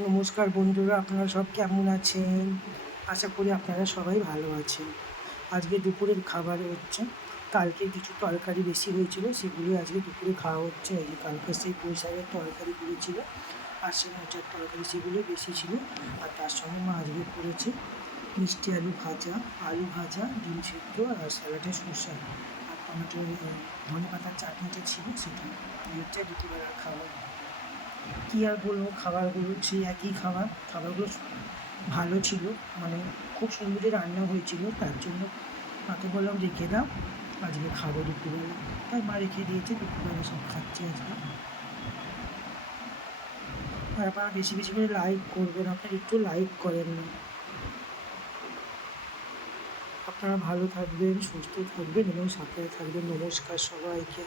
নমস্কার বন্ধুরা, আপনারা সব কেমন আছেন? আশা করি আপনারা সবাই ভালো আছেন। আজকে দুপুরের খাবার হচ্ছে, কালকে কিছু তরকারি বেশি হয়েছিল, সেগুলো আজকে দুপুরে খাওয়া হচ্ছে। এই যে কালকে সেই পুঁই শাকের তরকারি করেছিল, আর সে মোচার তরকারি, সেগুলো বেশি ছিল। আর তার সঙ্গে মা আজকে করেছে মিষ্টি আলু ভাজা, ডিম সিদ্ধ, আর স্যালাডে শসা, আর টমেটোর ধনেপাতার চাটনিটা ছিল, সেটা। এই হচ্ছে দুপুরবেলার খাবার। কী আর বলবো, খাবারগুলো সেই একই খাবার। খাবারগুলো ভালো ছিল, মানে খুব সুন্দরই রান্না হয়েছিল। তার জন্য মাকে বললাম রেখে দাও, আজকে খাবো দুপুরবেলা। তাই মা রেখে দিয়েছে, দুপুরবেলা সব খাচ্ছি আজকে। আর আপনারা বেশি বেশি করে লাইক করবেন, আপনারা একটু লাইক করেন না। আপনারা ভালো থাকবেন, সুস্থ থাকবেন এবং সাথে থাকবেন। নমস্কার সবাইকে।